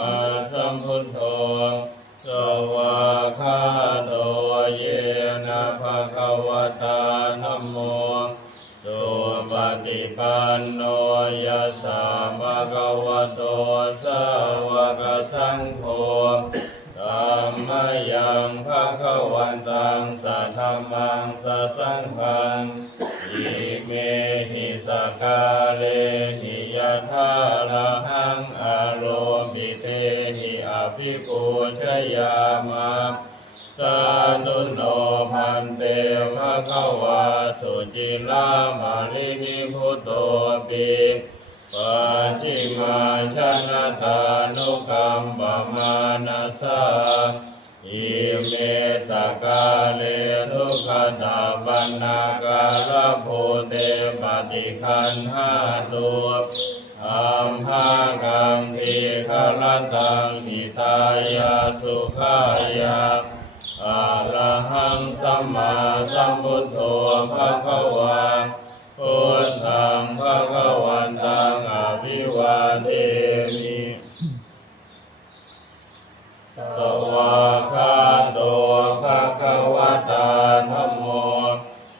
มาสัมพุทโธสวาคาโตเยนะภะคะวะตาธัมโมสุปฏิปันโนยัสสะภะคะวะโตสาวกสังโฆธัมมยังภะคะวันตังสัทธัมมังสสสังฆังอิเมหิสกาเลหิยะทาระหังอา หิปูชยามาสาธุโนพันเตภะคะวาสุจิลามาลินิพุตโตปิปัจจิมาชนะตานุกรรมปมานาสาอิเมสกาเลทุกขตาปันนากาลโพเตปฏิคันหาตุอัมหากั งทีคารตังหิตายาสุขายาอะระหังสัมมาสัมพุทโธภะคะวาพุทธังภะคะวันตังอภิวาเทมิสวากาโตภะคะวะตาธัมโม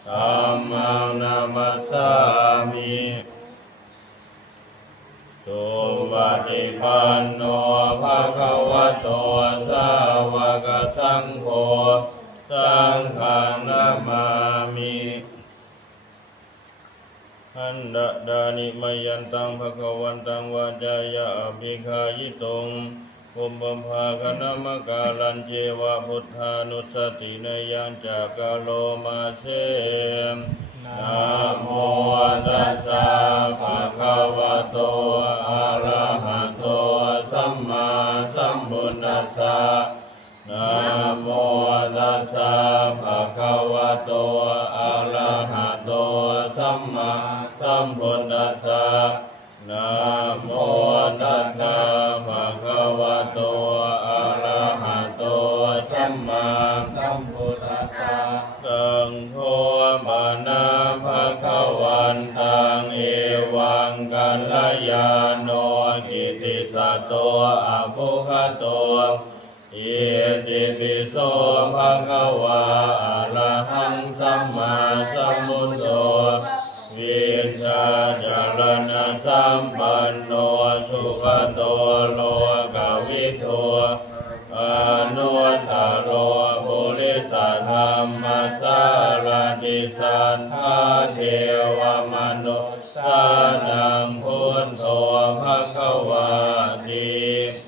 ธัมมังนามัสสามิ สุปฏิปันโนภะคะวะโตสาวกสังโฆสังฆังนามามิอันดะดานิมยันตังภะคะวันตังวาจายะอภิคายิตงภุมพภาคณมกาลันเจวะพุทธานุสตินยังจากกาโลมาเสมนะโมตัสสะ สสะภะคะวะโตอะระหะโตสัมมาสัมพุทธัสสะนะโมตัสสะภะคะวะโตอะระหะโตสัมมาสัมพุทธัสสะสังโฆปานาภะคะวันตังเอวังกัลยาโนกิติสัตโตอะภุคโต อิติปิโสภะคะวะอะระหังสัมมาสัมพุทโธวิชาจารณะสัมปันโนสุขโตโลกวิโทอนุตตโรบุริสธรรมสารติสัทธาเทวมนุสานัง